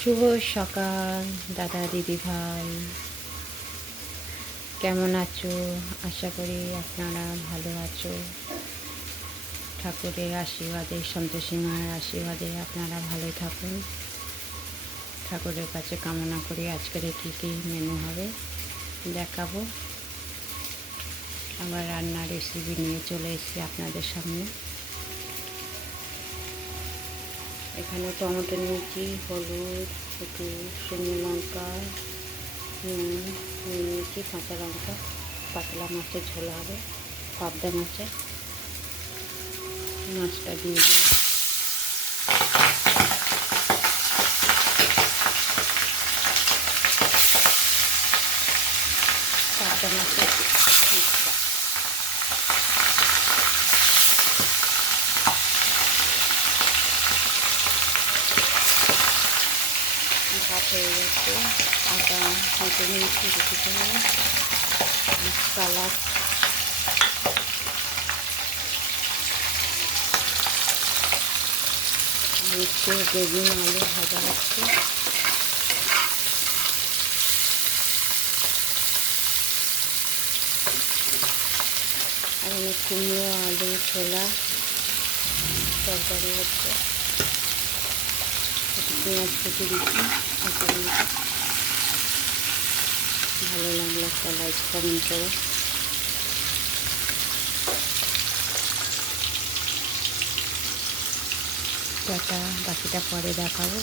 শুভ সকাল দাদা দিদি ভাই, কেমন আছো? আশা করি আপনারা ভালো আছো। ঠাকুরের আশীর্বাদে, সন্তোষী মায়ের আশীর্বাদে আপনারা ভালো থাকুন। ঠাকুরের কাছে কামনা করি আজকের কী কী মেনু হবে দেখাবো। আমার রান্নার রেসিপি নিয়ে চলে এসেছি আপনাদের সামনে। এখানে টমেটো নিয়েছি, হলুদ, একটু শুকনো লঙ্কা, নুন নিয়েছি, কাঁচা লঙ্কা। পাতলা মাছের ঝোল হবে, পাবদা মাছের। মাছটা দিয়ে দিলাম। পাবদা মাছের টিক্কা। ভাত হয়ে গেছে, আটা মেখে নিয়েছি রুটি করে। সালাদ, মিষ্টি বেগুন আলু ভাজা হচ্ছে। আর অনেক কুমড়ো আলু ছোলা তরকারি হচ্ছে। একটু পেঁয়াজ কেটে দিচ্ছি। ভালো লাগলে একটা লাইক কমেন্ট করো। টাটা, বাকিটা পরে দেখাবো।